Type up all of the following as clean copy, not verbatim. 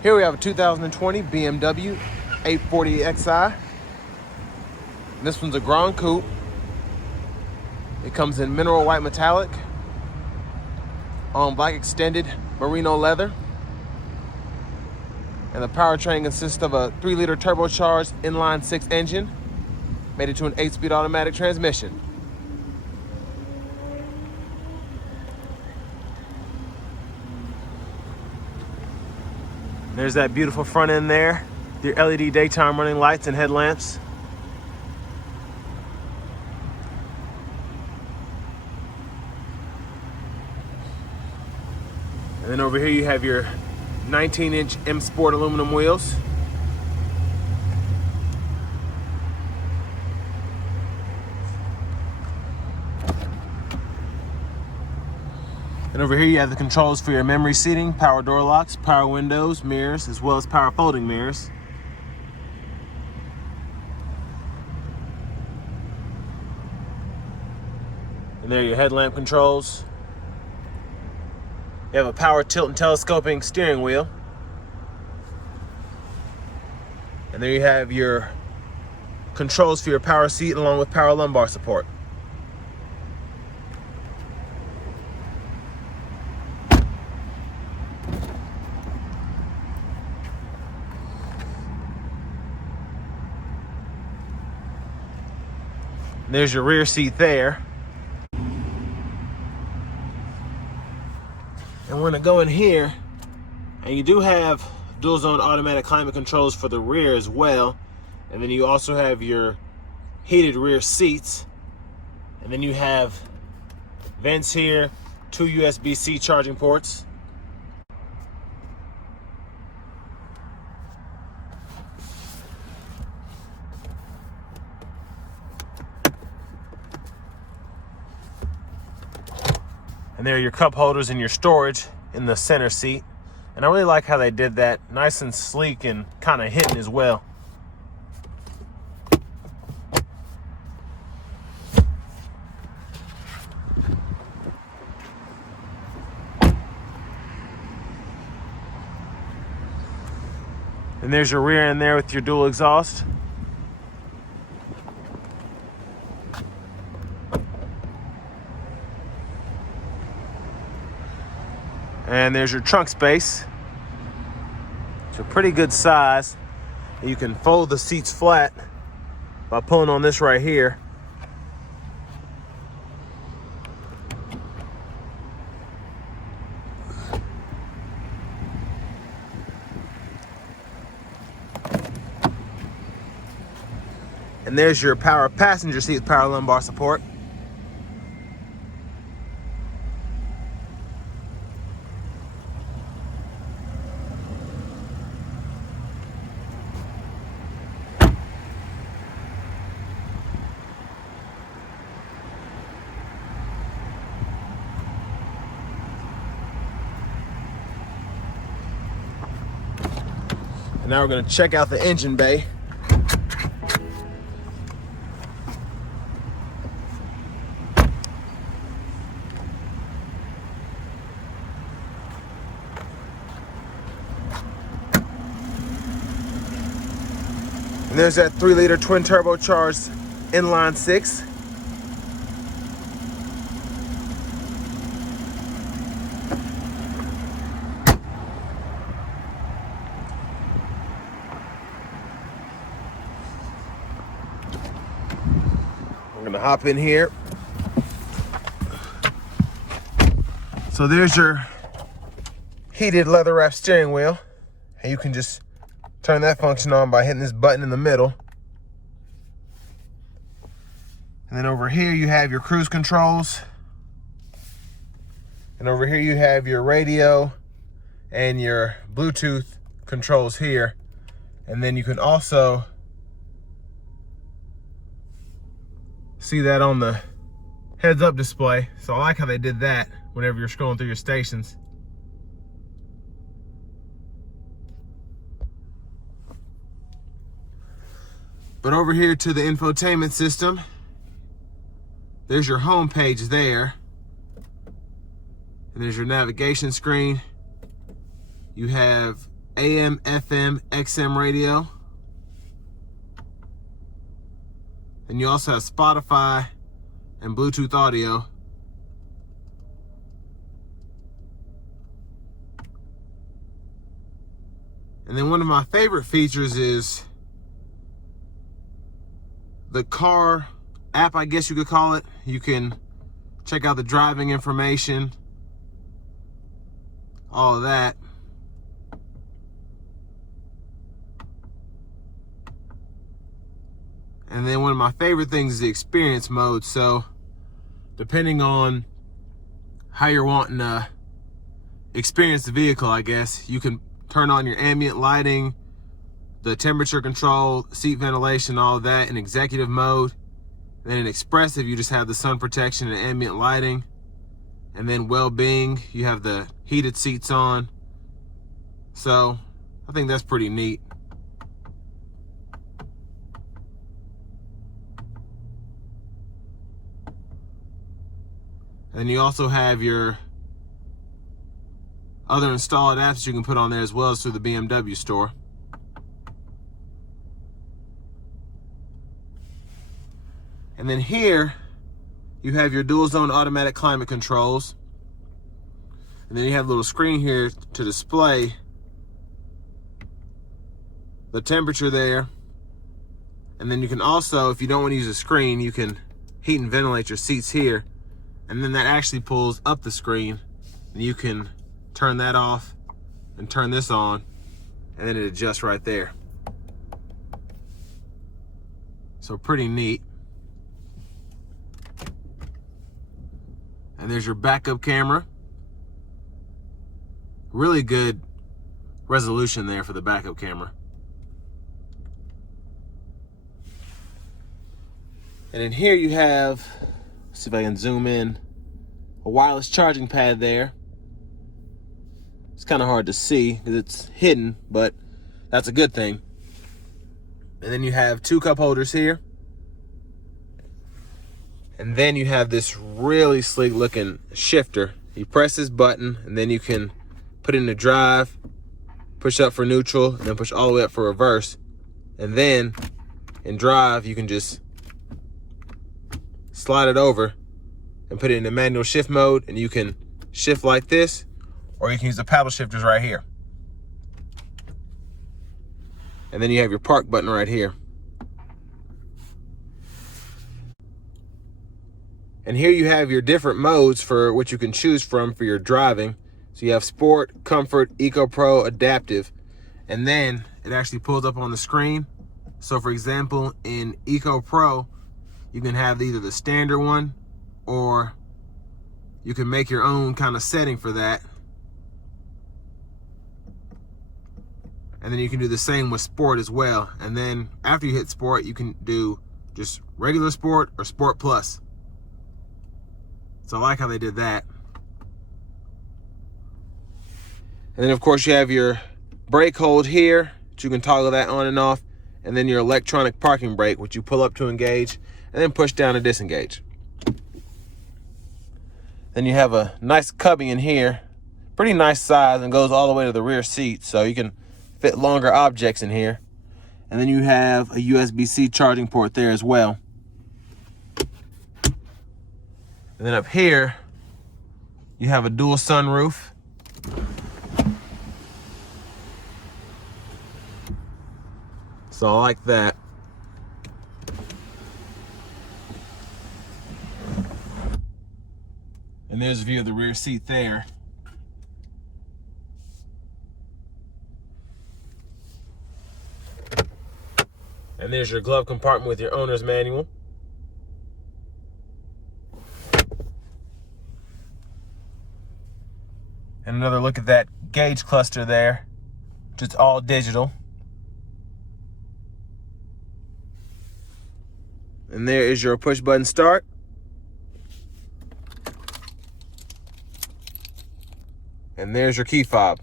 Here we have a 2020 BMW 840xi. This one's a Gran Coupe. It comes in mineral white metallic on Black Extended Merino Leather. And the powertrain consists of a 3-liter turbocharged inline-6 engine, made it to an 8-speed automatic transmission. There's that beautiful front end there, your LED daytime running lights and headlamps. And then over here you have your 19-inch M Sport aluminum wheels. And over here you have the controls for your memory seating, power door locks, power windows, mirrors, as well as power folding mirrors. And there are your headlamp controls. You have a power tilt and telescoping steering wheel. And there you have your controls for your power seat along with power lumbar support. And there's your rear seat there. And we're gonna go in here, and you do have dual zone automatic climate controls for the rear as well. And then you also have your heated rear seats. And then you have vents here, 2 USB-C charging ports. And there are your cup holders and your storage in the center seat. And I really like how they did that. Nice and sleek and kind of hidden as well. And there's your rear end there with your dual exhaust. And there's your trunk space. It's a pretty good size. You can fold the seats flat by pulling on this right here. And there's your power passenger seat with power lumbar support. And now we're going to check out the engine bay. And there's that 3-liter twin turbocharged inline-6. We're gonna hop in here. So there's your heated leather wrap steering wheel. And you can just turn that function on by hitting this button in the middle. And then over here you have your cruise controls. And over here you have your radio and your Bluetooth controls here. And then you can also see that on the heads-up display. So I like how they did that whenever you're scrolling through your stations. But over here to the infotainment system, there's your home page there. And there's your navigation screen. You have AM, FM, XM radio. And you also have Spotify and Bluetooth audio. And then one of my favorite features is the car app, I guess you could call it. You can check out the driving information, all of that. And then one of my favorite things is the experience mode. So depending on how you're wanting to experience the vehicle, I guess, you can turn on your ambient lighting, the temperature control, seat ventilation, all of that in executive mode. And then in expressive, you just have the sun protection and ambient lighting. And then well-being, you have the heated seats on. So I think that's pretty neat. And then you also have your other installed apps you can put on there as well as through the BMW store. And then here you have your dual zone automatic climate controls. And then you have a little screen here to display the temperature there. And then you can also, if you don't want to use a screen, you can heat and ventilate your seats here. And then that actually pulls up the screen, and you can turn that off and turn this on, and then it adjusts right there. So pretty neat. And there's your backup camera. Really good resolution there for the backup camera. And in here you have, let's see if I can zoom in, a wireless charging pad there. It's kind of hard to see because it's hidden, but that's a good thing. And then you have two cup holders here. And then you have this really sleek looking shifter. You press this button and then you can put it into drive, push up for neutral, and then push all the way up for reverse. And then in drive, you can just slide it over and put it into manual shift mode, and you can shift like this, or you can use the paddle shifters right here. And then you have your park button right here. And here you have your different modes for what you can choose from for your driving. So you have Sport, Comfort, Eco Pro, Adaptive, and then it actually pulls up on the screen. So for example, in Eco Pro, you can have either the standard one, or you can make your own kind of setting for that. And then you can do the same with Sport as well. And then after you hit Sport, you can do just regular Sport or Sport Plus. So I like how they did that. And then of course you have your brake hold here, which you can toggle that on and off. And then your electronic parking brake, which you pull up to engage and then push down to disengage. Then you have a nice cubby in here, pretty nice size, and goes all the way to the rear seat, so you can fit longer objects in here. And then you have a USB-C charging port there as well. And then up here, you have a dual sunroof. So I like that. And there's a view of the rear seat there. And there's your glove compartment with your owner's manual. And another look at that gauge cluster there, which is all digital. And there is your push button start. And there's your key fob.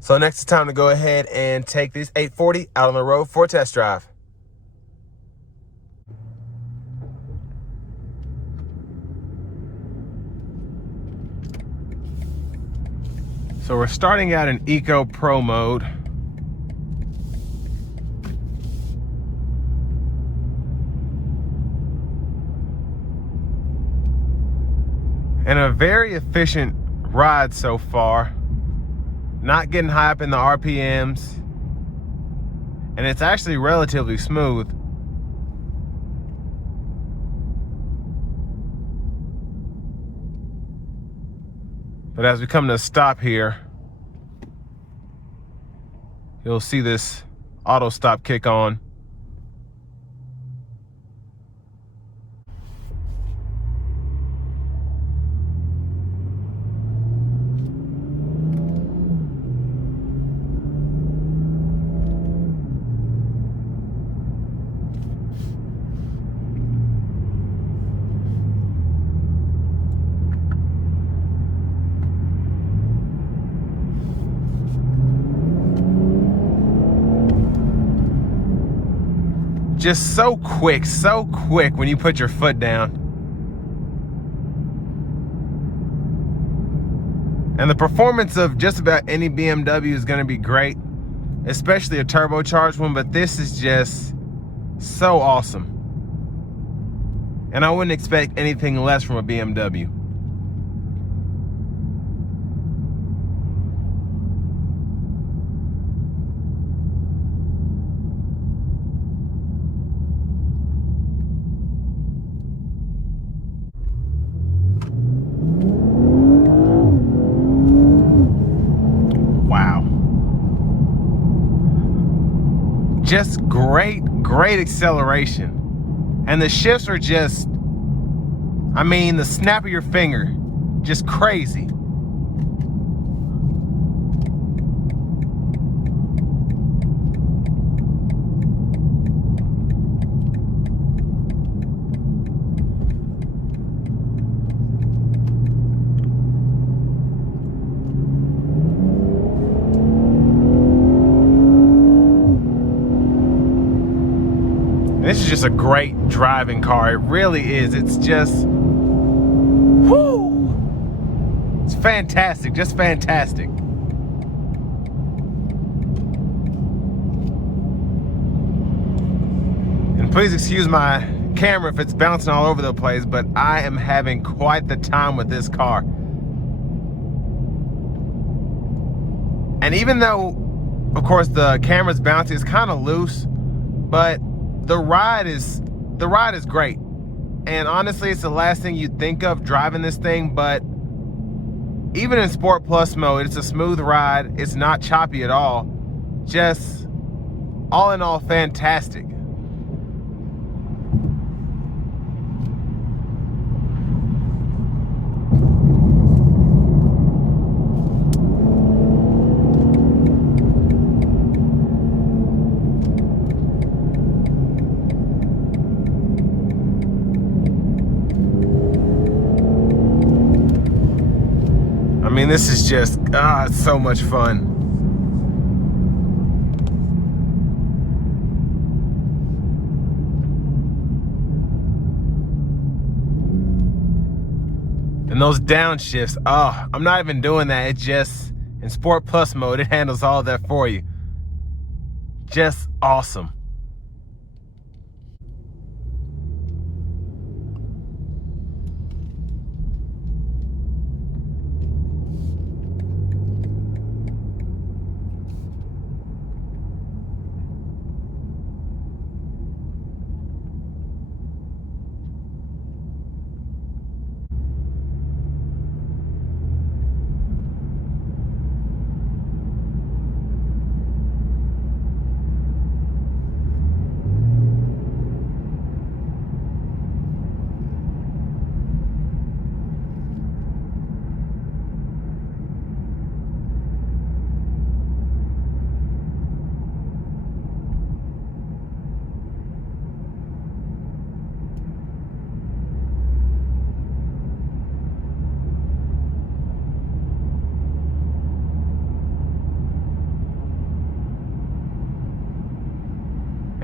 So next it's time to go ahead and take this 840 out on the road for a test drive. So we're starting out in Eco Pro mode. And a very efficient ride so far. Not getting high up in the RPMs. And it's actually relatively smooth. But as we come to a stop here, you'll see this auto stop kick on. Just so quick when you put your foot down. And the performance of just about any BMW is going to be great, especially a turbocharged one, but this is just so awesome. And I wouldn't expect anything less from a BMW. Just great acceleration. And the shifts are just, I mean, the snap of your finger, just crazy. This is just a great driving car. It really is. It's just, whoo! It's fantastic, just fantastic. And please excuse my camera if it's bouncing all over the place, but I am having quite the time with this car. And even though, of course, the camera's bouncing, it's kind of loose, but the ride is great. And honestly, it's the last thing you'd think of driving this thing, but even in Sport Plus mode, it's a smooth ride. It's not choppy at all. Just all in all, fantastic. I mean, this is just, it's so much fun. And those downshifts, I'm not even doing that. It just, in Sport Plus mode, it handles all that for you. Just awesome.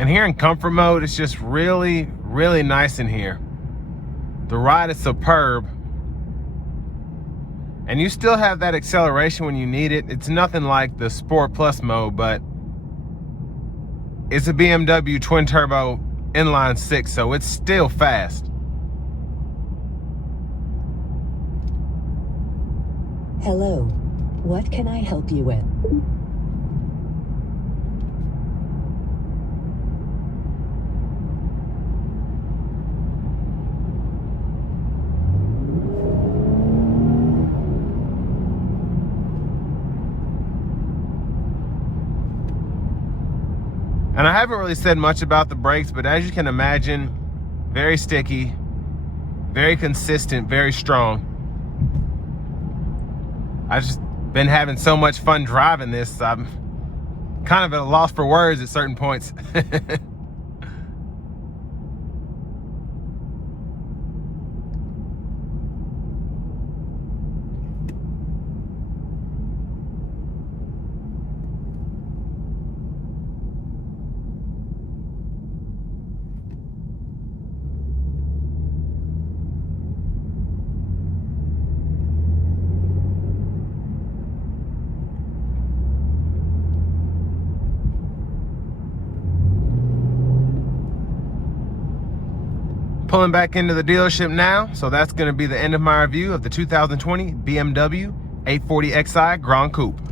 And here in comfort mode, it's just really nice in here. The ride is superb. And you still have that acceleration when you need it. It's nothing like the Sport Plus mode, but it's a BMW twin turbo inline six, so it's still fast. Hello, what can I help you with? And I haven't really said much about the brakes, but as you can imagine, very sticky, very consistent, very strong. I've just been having so much fun driving this, I'm kind of at a loss for words at certain points. Pulling back into the dealership now, so that's going to be the end of my review of the 2020 BMW 840xi Gran Coupe.